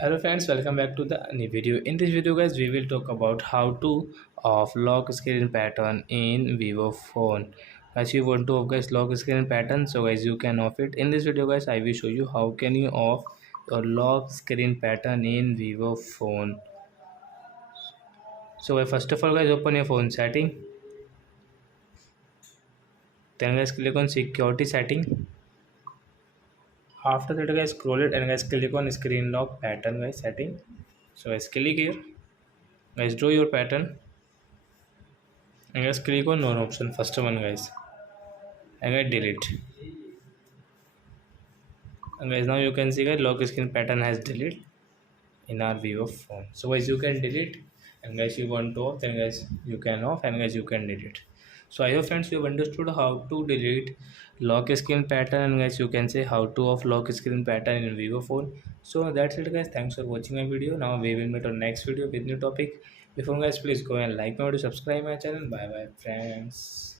Hello friends, welcome back to the new video. In this video guys, we will talk about how to off lock screen pattern in Vivo phone. Guys, you want to off guys lock screen pattern, so guys you can off it. In this video guys, I will show you how can you off your lock screen pattern in Vivo phone. So first of all guys, open your phone setting. Then guys click on security setting. After that guys scroll it and guys click on screen lock pattern guys setting. So guys click here. Guys draw your pattern and guys click on none option, first one guys, and guys delete. And guys now you can see guys lock screen pattern has deleted in our Vivo phone. So guys you can delete, and guys you want to off, then guys you can off, and guys you can delete. So I hope friends you have understood how to delete lock screen pattern, and guys you can say how to off lock screen pattern in Vivo phone. So that's it guys, thanks for watching my video. Now we will meet on next video with new topic. Before guys, please go and like my video, subscribe my channel. Bye bye friends.